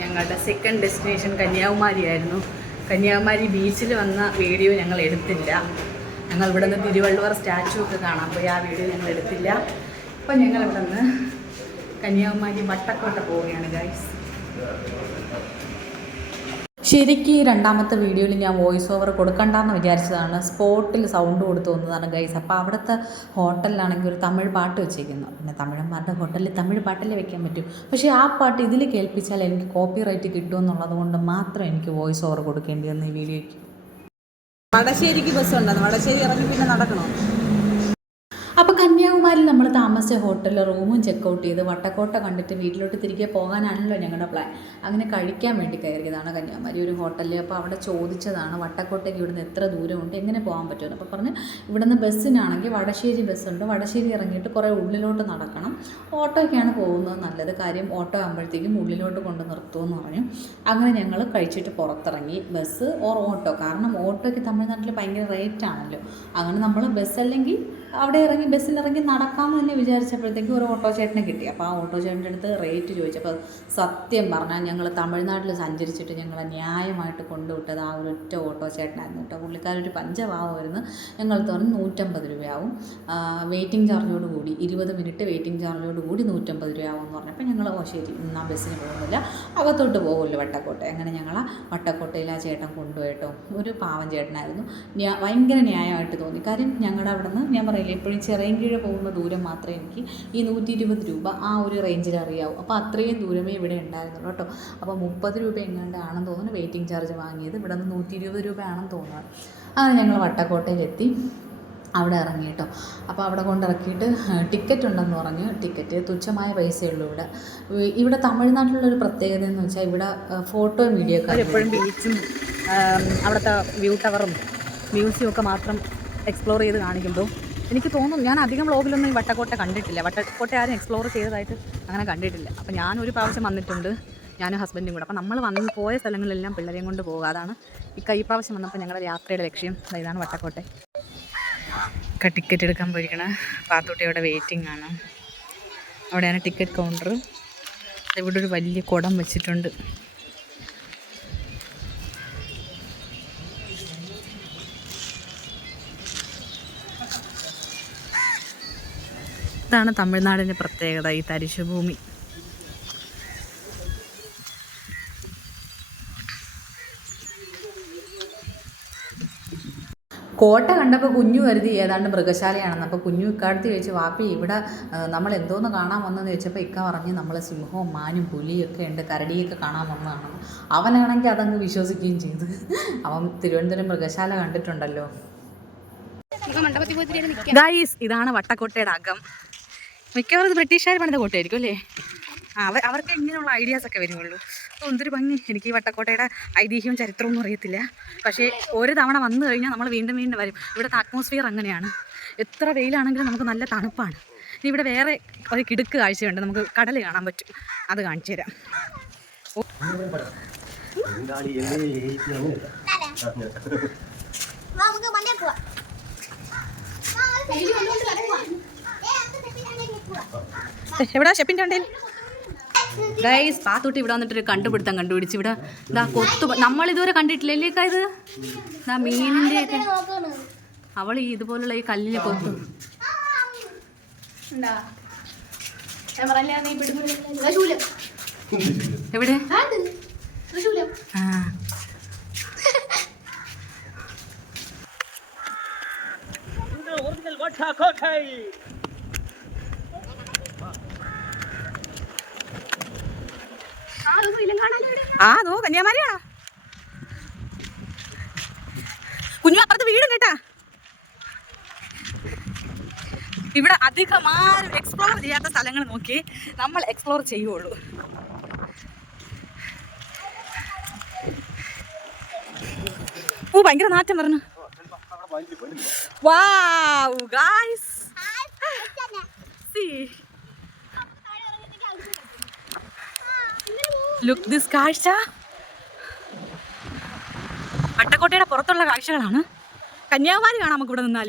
ഞങ്ങളുടെ second destination Kanyakumari ആയിരുന്നു. കന്യാകുമാരി ബീച്ചിൽ വന്ന വീഡിയോ ഞങ്ങൾ എടുത്തില്ല. ഞങ്ങൾ ഇവിടെ നിന്ന് തിരുവള്ളുവർ സ്റ്റാച്ചു ഒക്കെ കാണാൻ പോയി. ആ വീഡിയോ ഞങ്ങൾ എടുത്തില്ല. ഇപ്പം ഞങ്ങൾ ഇവിടെ നിന്ന് കന്യാകുമാരി വട്ടക്കോട്ട പോവുകയാണ് ഗൈസ് ശരിക്കും ഈ രണ്ടാമത്തെ വീഡിയോയിൽ ഞാൻ വോയിസ് ഓവർ കൊടുക്കണ്ടെന്ന് വിചാരിച്ചതാണ്. സ്പോട്ടിൽ സൗണ്ട് കൊടുത്തു വന്നതാണ് ഗൈസ് അപ്പോൾ അവിടുത്തെ ഹോട്ടലിലാണെങ്കിൽ ഒരു തമിഴ് പാട്ട് വെച്ചേക്കുന്നു. പിന്നെ തമിഴന്മാരുടെ ഹോട്ടലിൽ തമിഴ് പാട്ടല്ലേ വെക്കാൻ പറ്റും. പക്ഷേ ആ പാട്ട് ഇതിൽ കേൾപ്പിച്ചാൽ എനിക്ക് കോപ്പി റൈറ്റ് കിട്ടുമെന്നുള്ളത് കൊണ്ട് മാത്രം എനിക്ക് വോയിസ് ഓവർ കൊടുക്കേണ്ടി വന്നു ഈ വീഡിയോയ്ക്ക്. വടശ്ശേരിക്ക് ബസ് ഉണ്ടെന്ന് വടശ്ശേരി ഇറങ്ങി പിന്നെ നടക്കണോ? അപ്പോൾ കന്യാകുമാരിയിൽ നമ്മൾ താമസിച്ച ഹോട്ടലിൽ റൂമും ചെക്കൗട്ട് ചെയ്ത് വട്ടക്കോട്ട കണ്ടിട്ട് വീട്ടിലോട്ട് തിരികെ പോകാനാണല്ലോ ഞങ്ങളുടെ പ്ലാൻ അങ്ങനെ കഴിക്കാൻ വേണ്ടി കയറിയതാണ് കന്യാകുമാരി ഒരു ഹോട്ടലിൽ അപ്പോൾ അവിടെ ചോദിച്ചതാണ് വട്ടക്കോട്ടയ്ക്ക് ഇവിടുന്ന് എത്ര ദൂരമുണ്ട് എങ്ങനെ പോകാൻ പറ്റുമെന്ന്. അപ്പോൾ പറഞ്ഞ് ഇവിടുന്ന് ബസ്സിനാണെങ്കിൽ വടശ്ശേരി ബസ്സുണ്ട്. വടശ്ശേരി ഇറങ്ങിയിട്ട് കുറേ ഉള്ളിലോട്ട് നടക്കണം. ഓട്ടോയ്ക്കാണ് പോകുന്നത് നല്ലത്. കാര്യം ഓട്ടോ ആകുമ്പോഴത്തേക്കും ഉള്ളിലോട്ട് കൊണ്ട് നിർത്തുമെന്ന് പറഞ്ഞു. അങ്ങനെ ഞങ്ങൾ കഴിച്ചിട്ട് പുറത്തിറങ്ങി. Bus or auto. കാരണം ഓട്ടോയ്ക്ക് തമിഴ്നാട്ടിൽ ഭയങ്കര റേറ്റ് ആണല്ലോ. അങ്ങനെ നമ്മൾ ബസ് അല്ലെങ്കിൽ അവിടെ ഇറങ്ങി ബസ്സിലിറങ്ങി നടക്കാമെന്ന് തന്നെ വിചാരിച്ചപ്പോഴത്തേക്കും ഒരു ഓട്ടോ ചേട്ടനെ കിട്ടി. അപ്പോൾ ആ ഓട്ടോ ചേട്ടന്റെ അടുത്ത് റേറ്റ് ചോദിച്ചപ്പോൾ സത്യം പറഞ്ഞാൽ ഞങ്ങൾ തമിഴ്നാട്ടിൽ സഞ്ചരിച്ചിട്ട് ഞങ്ങളെ ന്യായമായിട്ട് കൊണ്ടുവിട്ടത് ആ ഒരു ഒറ്റ ഓട്ടോ ചേട്ടനായിരുന്നു കേട്ടോ. പുള്ളിക്കാരൊരു പഞ്ചഭാവമായിരുന്നു. ഞങ്ങൾ പറഞ്ഞു നൂറ്റമ്പത് രൂപയാവും. വെയിറ്റിംഗ് ചാർജോട് കൂടി ഇരുപത് മിനിറ്റ് വെയിറ്റിംഗ് ചാർജോട് കൂടി നൂറ്റമ്പത് രൂപയാവും എന്ന് പറഞ്ഞപ്പോൾ ഞങ്ങൾ ഓ ശരി ആ ബസ്സിന് പോകുന്നില്ല. അകത്തോട്ട് പോകുമല്ലോ വട്ടക്കോട്ട. അങ്ങനെ ഞങ്ങൾ വട്ടക്കോട്ടയിൽ ആ ചേട്ടൻ കൊണ്ടുപോയിട്ടോ. ഒരു പാവം ചേട്ടനായിരുന്നു. ന്യാ- ഭയങ്കര ന്യായമായിട്ട് തോന്നി. കാര്യം ഞങ്ങളുടെ അവിടെ നിന്ന് ഞാൻ പറയില്ല. എപ്പോഴും ചെറിയൻകീഴ് പോകുന്ന ദൂരം മാത്രമേ എനിക്ക് ഈ നൂറ്റി ഇരുപത് രൂപ ആ ഒരു റേഞ്ചിൽ അറിയാവൂ അപ്പോൾ അത്രയും ദൂരമേ ഇവിടെ ഉണ്ടായിരുന്നുള്ളൂ കേട്ടോ. അപ്പോൾ മുപ്പത് രൂപ എങ്ങാണ്ടാണെന്ന് തോന്നുന്നു വെയിറ്റിംഗ് ചാർജ് വാങ്ങിയത്. ഇവിടെ നിന്ന് നൂറ്റി ഇരുപത് രൂപയാണെന്ന് തോന്നുന്നു. അങ്ങനെ ഞങ്ങൾ വട്ടക്കോട്ടയിലെത്തി. അവിടെ ഇറങ്ങി കേട്ടോ. അപ്പോൾ അവിടെ കൊണ്ടിറക്കിയിട്ട് ടിക്കറ്റ് ഉണ്ടെന്ന് പറഞ്ഞു. ടിക്കറ്റ് തുച്ഛമായ പൈസയുള്ളൂ ഇവിടെ. ഇവിടെ തമിഴ്നാട്ടിലുള്ളൊരു പ്രത്യേകത എന്ന് വെച്ചാൽ ഇവിടെ ഫോട്ടോ വീഡിയോ ഒക്കെ എപ്പോഴും ബീച്ചും അവിടുത്തെ വ്യൂ ടവറും മ്യൂസിയം ഒക്കെ മാത്രം എക്സ്പ്ലോർ ചെയ്ത് കാണിക്കുമ്പോൾ എനിക്ക് തോന്നുന്നു ഞാൻ അധികം വ്ളോഗിലൊന്നും ഈ വട്ടക്കോട്ട കണ്ടിട്ടില്ല. വട്ടക്കോട്ട ആരും എക്സ്പ്ലോർ ചെയ്തതായിട്ട് അങ്ങനെ കണ്ടിട്ടില്ല. അപ്പോൾ ഞാൻ ഒരു പ്രാവശ്യം വന്നിട്ടുണ്ട്. ഞാനും ഹസ്ബൻഡും കൂടെ. അപ്പോൾ നമ്മൾ വന്ന് പോയ സ്ഥലങ്ങളിലെല്ലാം പിള്ളേരെയും കൊണ്ട് പോകുക. അതാണ് ഈ പ്രാവശ്യം വന്നപ്പോൾ ഞങ്ങളുടെ യാത്രയുടെ ലക്ഷ്യം. ഇതാണ് വട്ടക്കോട്ടെ. ടിക്കറ്റ് എടുക്കാൻ പോയിരിക്കണ. പാത്തൂട്ടി അവിടെ വെയിറ്റിംഗ് ആണ്. അവിടെയാണ് ടിക്കറ്റ് കൗണ്ടർ ഇവിടെ ഒരു വലിയ കുടം വെച്ചിട്ടുണ്ട്. ഇതാണ് തമിഴ്നാടിന്റെ പ്രത്യേകത ഈ തരിശുഭൂമി. കോട്ട കണ്ടപ്പോൾ കുഞ്ഞു കരുതി ഏതാണ്ട് മൃഗശാലയാണെന്ന്. അപ്പോൾ കുഞ്ഞു ഇക്കാലത്ത് ചോദിച്ചു വാപ്പി ഇവിടെ നമ്മൾ എന്തോന്ന് കാണാൻ വന്നെന്ന് ചോദിച്ചപ്പോൾ ഇക്ക പറഞ്ഞ് നമ്മൾ സിംഹവും മാനും പുലിയൊക്കെ ഉണ്ട് കരടിയൊക്കെ കാണാൻ വന്നതാണ്. അവനാണെങ്കിൽ അതങ്ങ് വിശ്വസിക്കുകയും ചെയ്തു. അവൻ തിരുവനന്തപുരം മൃഗശാല കണ്ടിട്ടുണ്ടല്ലോ. ഗായ്സ് ഇതാണ് വട്ടക്കോട്ടയുടെ അകം. മിക്കവാറും ബ്രിട്ടീഷുകാർ പണിത കോട്ടയായിരിക്കും അല്ലേ? അവർ അവർക്ക് ഇങ്ങനെയുള്ള ഐഡിയാസൊക്കെ വരുള്ളൂ അപ്പോൾ എന്തൊരു ഭംഗി. എനിക്ക് ഈ വട്ടക്കോട്ടയുടെ ഐതിഹ്യവും ചരിത്രവും ഒന്നും അറിയത്തില്ല. പക്ഷേ ഒരു തവണ വന്നു കഴിഞ്ഞാൽ നമ്മൾ വീണ്ടും വീണ്ടും വരും. ഇവിടുത്തെ അറ്റ്മോസ്ഫിയർ അങ്ങനെയാണ്. എത്ര വെയിലാണെങ്കിലും നമുക്ക് നല്ല തണുപ്പാണ്. ഇനി ഇവിടെ വേറെ ഒരു കിടുക്ക് കാഴ്ചയുണ്ട്. നമുക്ക് കടൽ കാണാൻ പറ്റും. അത് കാണിച്ചു തരാം. നമുക്ക് എവിടാ ഷെപ്പിന്റെ ഉണ്ടേ ഗൈസ് പാത്തൂട്ടി ഇവിടെ വന്നിട്ടൊരു കണ്ടുപിടുത്തം കണ്ടുപിടിച്ച് ഇവിടെ ഇതാ കൊത്തു നമ്മൾ ഇതുവരെ കണ്ടിട്ടില്ലല്ലേ ഇത്? ഇതാ മീനിന്റെ ഒക്കെ. അവൾ ഈ ഇതുപോലുള്ള ഈ കല്ലിനെ കൊത്തു. എവിടെ? ആ ഒറിജിനൽ വട്ടക്കോട്ടൈ ആരും ഇല്ല കാണാനോ ആ അതോ കന്യാകുമാരിയാ കുഞ്ഞു അപ്പുറത്ത് വീടും കേട്ടാ. ഇവിടെ അധികം ആരും എക്സ്പ്ലോർ ചെയ്യാത്ത സ്ഥലങ്ങൾ നോക്കി നമ്മൾ എക്സ്പ്ലോർ ചെയ്യുള്ളൂ. ഓ ഭയങ്കര നാറ്റം പറഞ്ഞു. വാവ് ഗായ്സ് ലുക്ക് ദിസ് കാഴ്ച. അട്ടക്കോട്ടയുടെ പുറത്തുള്ള കാഴ്ചകളാണ്. കന്യാകുമാരി കാണാം നമുക്ക് ഇവിടെ നിന്നാൽ.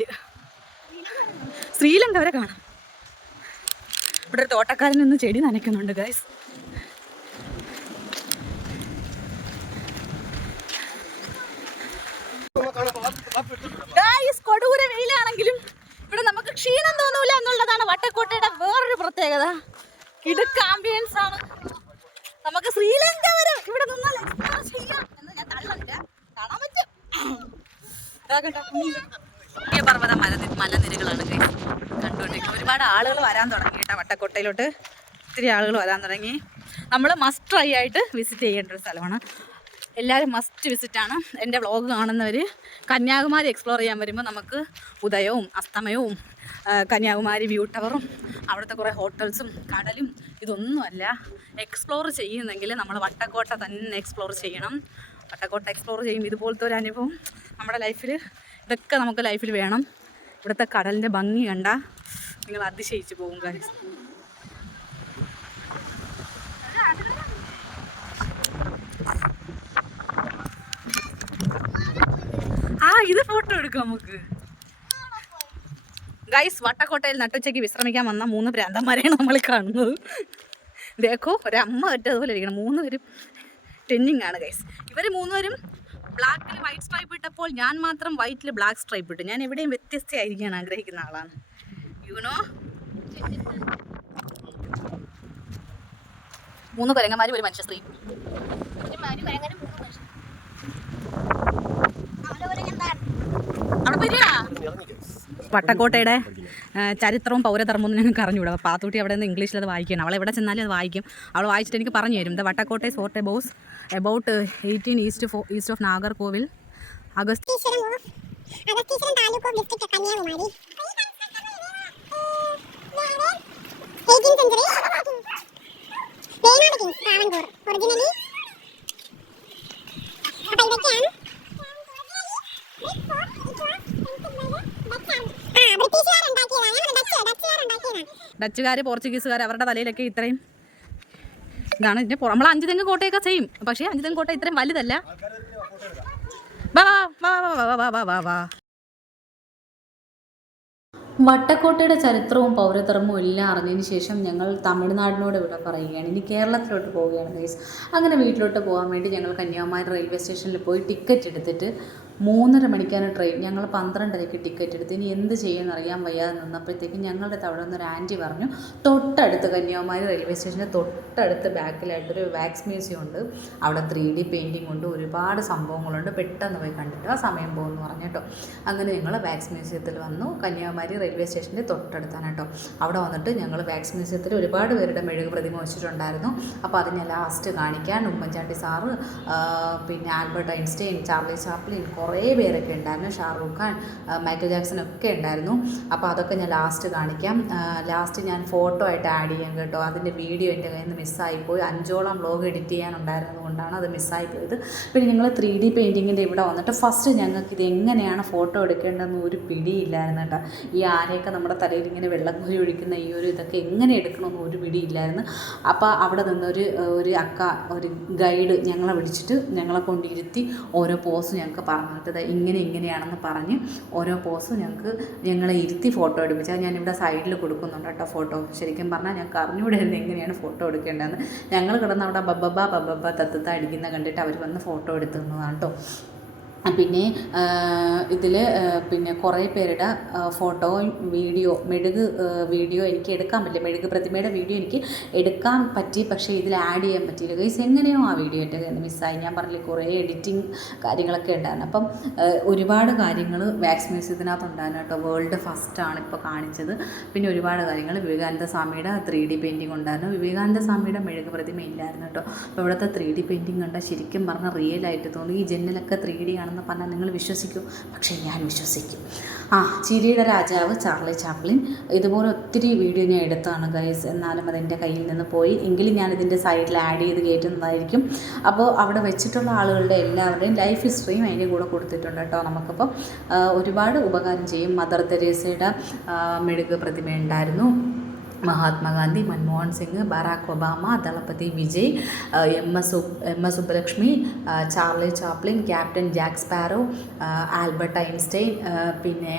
ശ്രീലങ്ക വരെ കാണാം. ഇവിടെ ഒരു തോട്ടക്കാരൻ നിന്ന് ചെടി നനയ്ക്കുന്നുണ്ട് ഗൈസ് ഗൈസ് കൊടൂര വെയിലാണെങ്കിലും ഇവിടെ നമുക്ക് ക്ഷീണം തോന്നൂല എന്നുള്ളതാണ് വട്ടക്കോട്ടയുടെ വേറൊരു പ്രത്യേകത. ഇത് ആംബിയൻസ് ആണ്. നമുക്ക് ശ്രീലങ്ക വരെ ഇവിടെ നിന്നാൽ എക്സ്പ്ലോർ ചെയ്യാം. എന്ന് ഞാൻ തള്ളില്ല കാണാൻ പറ്റും. പർവത മല മലനിരകളാണ്. കണ്ടുകൊണ്ടിരിക്കുന്നത് ഒരുപാട് ആളുകൾ വരാൻ തുടങ്ങി കേട്ടോ വട്ടക്കോട്ടയിലോട്ട്. ഒത്തിരി ആളുകൾ വരാൻ തുടങ്ങി. നമ്മൾ മസ്റ്റ് ട്രൈ ആയിട്ട് വിസിറ്റ് ചെയ്യേണ്ട ഒരു സ്ഥലമാണ്. എല്ലാവരും മസ്റ്റ് വിസിറ്റാണ് എന്റെ വ്ളോഗ് കാണുന്നവർ കന്യാകുമാരി എക്സ്പ്ലോർ ചെയ്യാൻ വരുമ്പോൾ നമുക്ക് ഉദയവും അസ്തമയവും കന്യാകുമാരി വ്യൂ ടവറും അവിടുത്തെ കുറേ ഹോട്ടൽസും കടലും ഇതൊന്നുമല്ല. എക്സ്പ്ലോർ ചെയ്യുന്നെങ്കിൽ നമ്മൾ വട്ടക്കോട്ട തന്നെ എക്സ്പ്ലോർ ചെയ്യണം. വട്ടക്കോട്ട എക്സ്പ്ലോർ ചെയ്യുമ്പോൾ ഇതുപോലത്തെ ഒരു അനുഭവം നമ്മുടെ ലൈഫിൽ ഇതൊക്കെ നമുക്ക് ലൈഫിൽ വേണം. ഇവിടുത്തെ കടലിന്റെ ഭംഗി കണ്ട നിങ്ങൾ അതിശയിച്ചു പോകും കാര്യം ആ ഇത് ഫോട്ടോ എടുക്കാം നമുക്ക്. ഗൈസ് വട്ടക്കോട്ടയിൽ നട്ടുച്ചയ്ക്ക് വിശ്രമിക്കാൻ വന്ന മൂന്ന് ഭ്രാന്തന്മാരെയാണ് നമ്മൾ കാണുന്നത്. ദേക്കോ ഒരമ്മ പറ്റതുപോലെ ഇരിക്കണം. മൂന്ന് പേരും ടെന്നിങ് ആണ് ഗൈസ് ഇവർ മൂന്നുപേരും ബ്ലാക്കിൽ വൈറ്റ് സ്ട്രൈപ്പ് ഇട്ടപ്പോൾ ഞാൻ മാത്രം വൈറ്റിൽ ബ്ലാക്ക് സ്ട്രൈപ്പ് ഇട്ടു. ഞാൻ എവിടെയും വ്യത്യസ്തയായിരിക്കാൻ ആഗ്രഹിക്കുന്ന ആളാണ്. യുനോ മൂന്ന് പരങ്ങന്മാരും ഒരു മനുഷ്യ സ്ത്രീ. വട്ടക്കോട്ടയുടെ ചരിത്രവും പൗരധർമ്മവും ഞങ്ങൾക്ക് അറിഞ്ഞുകൂടാ അപ്പോൾ പാത്തൂട്ടി അവിടെ നിന്ന് ഇംഗ്ലീഷിൽ അത് വായിക്കണം അവൾ എവിടെ ചെന്നാലും അത് വായിക്കും അവൾ വായിച്ചിട്ട് എനിക്ക് പറഞ്ഞു തരും the Vattakottai fort about about eighteen east for east of Nagercoil August taluk of district Kanyakumari eighteen century Venad kings Travancore originally അപ്പൊ ഇതൊക്കെയാണ് ബ്രിട്ടീഷുകാരുണ്ടാക്കിയതാണ് ഡച്ച് ഡച്ചുകാരുണ്ടാക്കിയതാണ് ഡച്ചുകാർ പോർച്ചുഗീസുകാർ അവരുടെ തലയിലൊക്കെ ഇത്രയും ഇതാണ്. ഇതിന്റെ നമ്മൾ അഞ്ച് തെങ്ങ് കോട്ടയൊക്കെ ചെയ്യും. പക്ഷേ അഞ്ച് തെങ്ങ് കോട്ട ഇത്രയും വലുതല്ല. വാ വാ വാ വാ വാ വാ വാ വട്ടക്കോട്ടയുടെ ചരിത്രവും പൗരധർമ്മവും എല്ലാം അറിഞ്ഞതിന് ശേഷം ഞങ്ങൾ തമിഴ്നാടിനോട് ഇവിടെ പറയുകയാണ്. ഇനി കേരളത്തിലോട്ട് പോവുകയാണ് ഗൈസ് അങ്ങനെ വീട്ടിലോട്ട് പോകാൻ വേണ്ടി ഞങ്ങൾ കന്യാകുമാരി റെയിൽവേ സ്റ്റേഷനിൽ പോയി ടിക്കറ്റ് എടുത്തിട്ട് മൂന്നര മണിക്കാണ് ട്രെയിൻ ഞങ്ങൾ പന്ത്രണ്ടരയ്ക്ക് ടിക്കറ്റ് എടുത്ത്. ഇനി എന്ത് ചെയ്യുമെന്ന് അറിയാൻ വയ്യാതെ നിന്നപ്പോഴത്തേക്കും ഞങ്ങളുടെ അടുത്ത് നിന്ന് ഒരു ആന്റി പറഞ്ഞു തൊട്ടടുത്ത് കന്യാകുമാരി റെയിൽവേ സ്റ്റേഷന്റെ തൊട്ടടുത്ത് ബാക്കിലായിട്ടൊരു വാക്സ് മ്യൂസിയം ഉണ്ട്. അവിടെ ത്രീ ഡി പെയിന്റിംഗ് ഉണ്ട്. ഒരുപാട് സംഭവങ്ങളുണ്ട്. പെട്ടെന്ന് പോയി കണ്ടിട്ട് ആ സമയം പോകുമെന്ന് പറഞ്ഞു കേട്ടോ. അങ്ങനെ ഞങ്ങൾ വാക്സ് മ്യൂസിയത്തിൽ വന്നു. കന്യാകുമാരി റെയിൽവേ സ്റ്റേഷന്റെ തൊട്ടടുത്താണ് കേട്ടോ. അവിടെ വന്നിട്ട് ഞങ്ങൾ വാക്സ് മ്യൂസിയത്തിൽ ഒരുപാട് പേരുടെ മെഴുക് പ്രതിമ വെച്ചിട്ടുണ്ടായിരുന്നു. അപ്പോൾ അതിനെ ലാസ്റ്റ് കാണിക്കാൻ ഉമ്മൻചാണ്ടി സാറ് പിന്നെ ആൽബർട്ട് ഐൻസ്റ്റൈൻ ചാർലി ചാപ്ലിൻ കുറേ പേരൊക്കെ ഉണ്ടായിരുന്നു. ഷാറൂഖ് ഖാൻ മൈക്കിൾ ജാക്സൺ ഒക്കെ ഉണ്ടായിരുന്നു. അപ്പോൾ അതൊക്കെ ഞാൻ ലാസ്റ്റ് കാണിക്കാം. ലാസ്റ്റ് ഞാൻ ഫോട്ടോ ആയിട്ട് ആഡ് ചെയ്യാം കേട്ടോ. അതിന്റെ വീഡിയോ എന്റെ കയ്യിൽ നിന്ന് മിസ്സായിപ്പോയി അഞ്ചോളം വ്ലോഗ് എഡിറ്റ് ചെയ്യാനുണ്ടായിരുന്നത് കൊണ്ടാണ് അത് മിസ്സായി പോയത്. പിന്നെ ഞങ്ങൾ ത്രീ ഡി പെയിന്റിങ്ങിന്റെ ഇവിടെ വന്നിട്ട് ഫസ്റ്റ് ഞങ്ങൾക്ക് ഇത് എങ്ങനെയാണ് ഫോട്ടോ എടുക്കേണ്ടതെന്ന് ഒരു പിടിയില്ലായിരുന്നു കേട്ടോ. ഈ ആനയൊക്കെ നമ്മുടെ തലയിൽ ഇങ്ങനെ വെള്ളം കുഴി ഒഴിക്കുന്ന ഈ ഒരു ഇതൊക്കെ എങ്ങനെ എടുക്കണമെന്ന് ഒരു പിടിയില്ലായിരുന്നു. അപ്പോൾ അവിടെ നിന്നൊരു ഒരു അക്ക ഒരു ഗൈഡ് ഞങ്ങളെ വിളിച്ചിട്ട് ഞങ്ങളെ കൊണ്ടിരുത്തി ഓരോ പോസ് ഞങ്ങൾക്ക് പറഞ്ഞു തന്നത്. ഇങ്ങനെ ഇങ്ങനെയാണെന്ന് പറഞ്ഞ് ഓരോ പോസും ഞങ്ങൾക്ക് ഞങ്ങളെ ഇരുത്തി ഫോട്ടോ എടുപ്പിച്ചാൽ ഞാനിവിടെ സൈഡിൽ കൊടുക്കുന്നുണ്ട് കേട്ടോ ഫോട്ടോ ശരിക്കും പറഞ്ഞാൽ ഞങ്ങൾക്ക് അറിഞ്ഞുകൂടായിരുന്നു എങ്ങനെയാണ് ഫോട്ടോ എടുക്കേണ്ടതെന്ന്. ഞങ്ങൾ കിടന്ന് അവിടെ ബബ്ബബ ബബ്ബബ തത്തത്ത അടിക്കുന്ന കണ്ടിട്ട് അവർ വന്ന് ഫോട്ടോ എടുത്തു തന്നതാണ് കേട്ടോ പിന്നെ ഇതിൽ പിന്നെ കുറേ പേരുടെ ഫോട്ടോ ഫോട്ടോയും വീഡിയോ മെഴുക് വീഡിയോ എനിക്ക് എടുക്കാൻ പറ്റില്ല. മെഴുക് പ്രതിമയുടെ വീഡിയോ എനിക്ക് എടുക്കാൻ പറ്റി പക്ഷേ ഇതിൽ ആഡ് ചെയ്യാൻ പറ്റിയില്ല. ഗൈസ് എങ്ങനെയോ ആ വീഡിയോ എന്റെ മിസ്സായി. ഞാൻ പറഞ്ഞില്ല കുറേ എഡിറ്റിംഗ് കാര്യങ്ങളൊക്കെ ഉണ്ടായിരുന്നു. അപ്പം ഒരുപാട് കാര്യങ്ങൾ വാക്സ് മ്യൂസിയത്തിനകത്ത് ഉണ്ടായിരുന്നു കേട്ടോ വേൾഡ് ഫസ്റ്റാണ് ഇപ്പോൾ കാണിച്ചത്. പിന്നെ ഒരുപാട് കാര്യങ്ങൾ വിവേകാനന്ദ സ്വാമിയുടെ ത്രീ ഡി പെയിന്റിംഗ് ഉണ്ടായിരുന്നു. വിവേകാനന്ദ സ്വാമിയുടെ മെഴുക് പ്രതിമ ഇല്ലായിരുന്നു കേട്ടോ. അപ്പോൾ ഇവിടുത്തെ ത്രീ ഡി പെയിന്റിംഗ് കണ്ടാൽ ശരിക്കും പറഞ്ഞാൽ റിയൽ ആയിട്ട് തോന്നി. ഈ ജനലൊക്കെ ത്രീ ഡി ആണെന്ന് പറഞ്ഞാൽ നിങ്ങൾ വിശ്വസിക്കും. പക്ഷേ ഞാൻ വിശ്വസിക്കും. ആ ചിരിയുടെ രാജാവ് ചാർലി ചാപ്ലിൻ ഇതുപോലെ ഒത്തിരി വീഡിയോ ഞാൻ എടുത്താണ് ഗൈസ് എന്നാലും അത് എന്റെ കയ്യിൽ നിന്ന് പോയി. എങ്കിലും ഞാൻ ഇതിന്റെ സൈഡിൽ ആഡ് ചെയ്ത് കയറ്റുന്നതായിരിക്കും അപ്പോൾ അവിടെ വെച്ചിട്ടുള്ള ആളുകളുടെ എല്ലാവരുടെയും ലൈഫ് ഹിസ്റ്ററിയും അതിന്റെ കൂടെ കൊടുത്തിട്ടുണ്ട് കേട്ടോ നമുക്കിപ്പോൾ. ഒരുപാട് ഉപകാരം ചെയ്യും. മദർ തെരേസയുടെ മെഴുക് പ്രതിമ ഉണ്ടായിരുന്നു Mahatma Gandhi Manmohan Singh Barack Obama Thalapathy Vijay M S M S Subbulakshmi Charlie Chaplin captain Jack Sparrow Albert Einstein പിന്നെ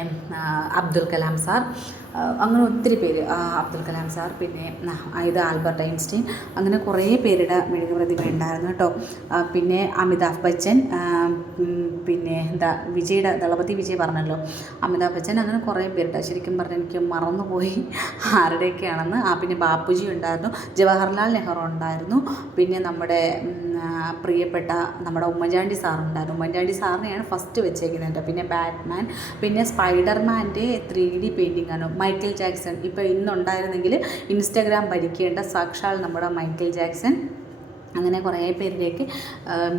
അബ്ദുൽ കലാം സാർ. അങ്ങനെ ഒത്തിരി പേര് അബ്ദുൽ കലാം സാർ പിന്നെ ഇത് ആൽബർട്ട് ഐൻസ്റ്റീൻ അങ്ങനെ കുറേ പേരുടെ മെഴുക പ്രതിമ ഉണ്ടായിരുന്നു കേട്ടോ. പിന്നെ അമിതാഭ് ബച്ചൻ പിന്നെ എന്താ വിജയുടെ ദളപതി വിജയ് പറഞ്ഞല്ലോ. അമിതാഭ് ബച്ചൻ അങ്ങനെ കുറേ പേരുടെ ശരിക്കും പറഞ്ഞാൽ എനിക്ക് മറന്നുപോയി ആരുടെയൊക്കെയാണെന്ന്. ആ പിന്നെ ബാപ്പുജി ഉണ്ടായിരുന്നു. ജവഹർലാൽ നെഹ്റു ഉണ്ടായിരുന്നു. പിന്നെ നമ്മുടെ പ്രിയപ്പെട്ട നമ്മുടെ ഉമ്മൻചാണ്ടി സാറുണ്ടായിരുന്നു. ഉമ്മൻചാണ്ടി സാറിനെയാണ് ഫസ്റ്റ് വെച്ചേക്കുന്നത് പിന്നെ ബാറ്റ്മാൻ പിന്നെ സ്പൈഡർമാന്റെ ത്രീ ഡി പെയിന്റിംഗ് ആണ്. Michael Jackson. ഇപ്പോൾ ഇന്നുണ്ടായിരുന്നെങ്കിൽ ഇൻസ്റ്റാഗ്രാം ഭരിക്കേണ്ട സാക്ഷാൽ നമ്മുടെ മൈക്കിൾ ജാക്സൺ. അങ്ങനെ കുറേ പേരിലേക്ക്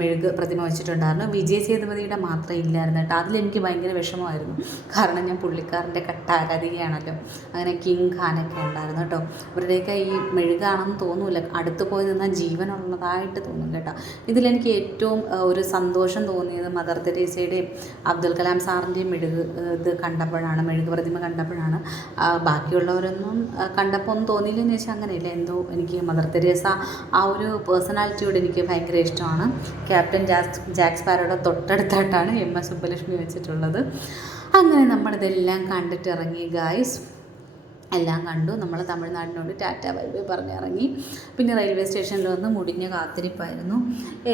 മെഴുക് പ്രതിമ വെച്ചിട്ടുണ്ടായിരുന്നു. വിജയ സേതുപതിയുടെ മാത്രം ഇല്ലായിരുന്നു കേട്ടോ. അതിലെനിക്ക് ഭയങ്കര വിഷമമായിരുന്നു. കാരണം ഞാൻ പുള്ളിക്കാരന്റെ കട്ടാരാധികയാണല്ലോ അങ്ങനെ കിങ് ഖാനൊക്കെ ഉണ്ടായിരുന്നു കേട്ടോ. ഇവരുടെയൊക്കെ ഈ മെഴുകാണെന്ന് തോന്നൂല അടുത്ത് പോയി നിന്നാൽ ജീവനുള്ളതായിട്ട് തോന്നും കേട്ടോ. ഇതിലെനിക്ക് ഏറ്റവും ഒരു സന്തോഷം തോന്നിയത് മദർ തെരേസയുടെയും അബ്ദുൽ കലാം സാറിന്റെയും മെഴുക് ഇത് കണ്ടപ്പോഴാണ് മെഴുക് പ്രതിമ കണ്ടപ്പോഴാണ്. ബാക്കിയുള്ളവരൊന്നും കണ്ടപ്പോൾ ഒന്നും തോന്നിയില്ലെന്ന് വെച്ചാൽ അങ്ങനെയില്ല. എന്തോ എനിക്ക് മദർ തെരേസ ആ ഒരു പേഴ്സണാലിറ്റിയോട് എനിക്ക് ഭയങ്കര ഇഷ്ടമാണ്. ക്യാപ്റ്റൻ ജാക്സ് ജാക്സ് പാരയുടെ തൊട്ടടുത്തായിട്ടാണ് എം എസ് സുബ്ബലക്ഷ്മി വെച്ചിട്ടുള്ളത്. അങ്ങനെ നമ്മളിതെല്ലാം കണ്ടിട്ടിറങ്ങി ഗായ്സ് എല്ലാം കണ്ടു. നമ്മൾ തമിഴ്നാടിനോട് ടാറ്റ ബൈ ബൈ പറഞ്ഞ് ഇറങ്ങി പിന്നെ റെയിൽവേ സ്റ്റേഷനിൽ വന്ന് മുടിഞ്ഞ കാത്തിരിപ്പായിരുന്നു.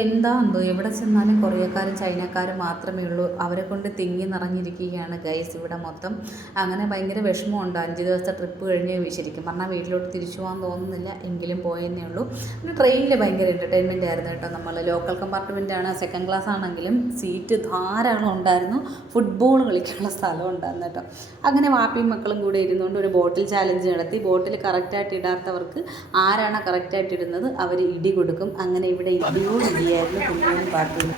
എന്തോ എവിടെ ചെന്നാലും കൊറിയക്കാരും ചൈനക്കാരും മാത്രമേ ഉള്ളൂ. അവരെ കൊണ്ട് തിങ്ങി നിറഞ്ഞിരിക്കുകയാണ് ഗൈസ് ഇവിടെ മൊത്തം. അങ്ങനെ ഭയങ്കര വിഷമമുണ്ട് അഞ്ച് ദിവസത്തെ ട്രിപ്പ് കഴിഞ്ഞ് ശരിക്കും പറഞ്ഞാൽ വീട്ടിലോട്ട് തിരിച്ചു പോകാൻ തോന്നുന്നില്ല. എങ്കിലും പോയെന്നേ ഉള്ളൂ. പിന്നെ ട്രെയിനിൽ ഭയങ്കര എന്റർടൈൻമെന്റ് ആയിരുന്നു കേട്ടോ നമ്മൾ ലോക്കൽ കമ്പാർട്ട്മെന്റാണ് സെക്കൻഡ് ക്ലാസ് ആണെങ്കിലും സീറ്റ് ധാരാളം ഉണ്ടായിരുന്നു. ഫുട്ബോൾ കളിക്കാനുള്ള സ്ഥലം ഉണ്ടായിരുന്നു കേട്ടോ. അങ്ങനെ വാപ്പിയും മക്കളും കൂടെ ഇരുന്നുകൊണ്ട് ഒരു ബോട്ടിൽ ചാലഞ്ച് നടത്തി ബോട്ടിൽ കറക്റ്റായിട്ട് ഇടാത്തവർക്ക് ആരാണ് കറക്റ്റായിട്ട് ഇടുന്നത് അവർ ഇടി കൊടുക്കും. അങ്ങനെ ഇവിടെ ഇടിയോ ഇടിയായിരുന്നു കുഞ്ഞിനും പാട്ടും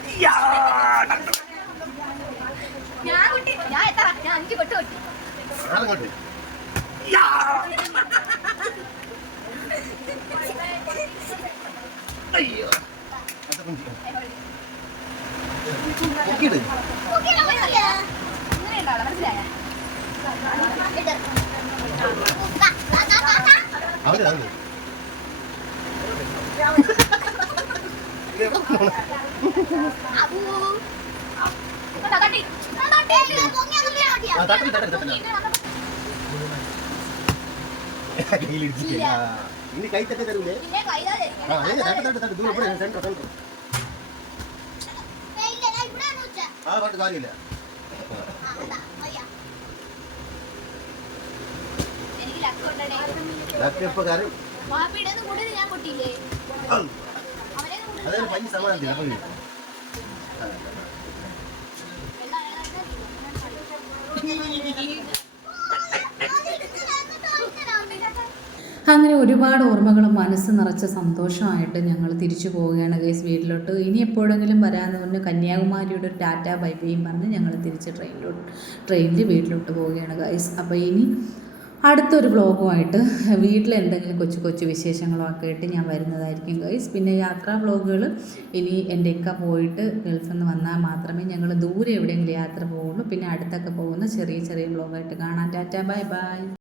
ഞാൻ കുട്ടി ഞാൻ എത്ര ഞാൻ അഞ്ച് കൊട്ട് കൊട്ടി. ഓക്കേ ഓക്കേ ഇങ്ങനെ ഉണ്ടാവില്ല മനസ്സിലായ? അവർ അത് തട്ടി ആ, തട്ടി, തട്ടി, തട്ടി. കയ്യിലിടിച്ചിട്ട്. ആ, ഇനി കൈ തട്ടി തരൂലേ പിന്നെ കൈതാ ആ ഏ, തട്ട് തട്ട് തട്ട് ദൂരം ഇവിടെ സെന്റർ സെന്റർ ആ പാട്ട് കാര്യമില്ല എനിക്ക് ലക്കുണ്ടേ ഇതൊക്കെ ഇപ്പൊ കാര്യം വാപ്പിയുടെ കൂടുതൽ ഞാൻ കൊട്ടിയില്ലേ അവനെ അതായത് പയ്യ സമാധാനത്തില്ല അപ്പൊ ഇല്ല. അങ്ങനെ ഒരുപാട് ഓർമ്മകളും മനസ്സ് നിറച്ച സന്തോഷമായിട്ട് ഞങ്ങൾ തിരിച്ചു പോവുകയാണ് ഗൈസ് വീട്ടിലോട്ട്. ഇനി എപ്പോഴെങ്കിലും വരാമെന്ന് പറഞ്ഞ് കന്യാകുമാരിയുടെ ഒരു ടാറ്റ ബൈബയും പറഞ്ഞ് ഞങ്ങൾ തിരിച്ച് ട്രെയിനിലോട്ട് ട്രെയിനിൽ വീട്ടിലോട്ട് പോവുകയാണ് ഗൈസ്. അപ്പോൾ ഇനി അടുത്തൊരു വ്ളോഗുമായിട്ട് വീട്ടിൽ എന്തെങ്കിലും കൊച്ചു കൊച്ചു വിശേഷങ്ങളോ ഒക്കെ ആയിട്ട് ഞാൻ വരുന്നതായിരിക്കും ഗൈസ് പിന്നെ യാത്രാ വ്ളോഗുകൾ ഇനി എന്റെ പോയിട്ട് ഗൾഫിൽ നിന്ന് വന്നാൽ മാത്രമേ ഞങ്ങൾ ദൂരെ എവിടെയെങ്കിലും യാത്ര പോവുള്ളൂ. പിന്നെ അടുത്തൊക്കെ പോകുന്ന ചെറിയ ചെറിയ വ്ളോഗായിട്ട് കാണാം. Tata bye bye.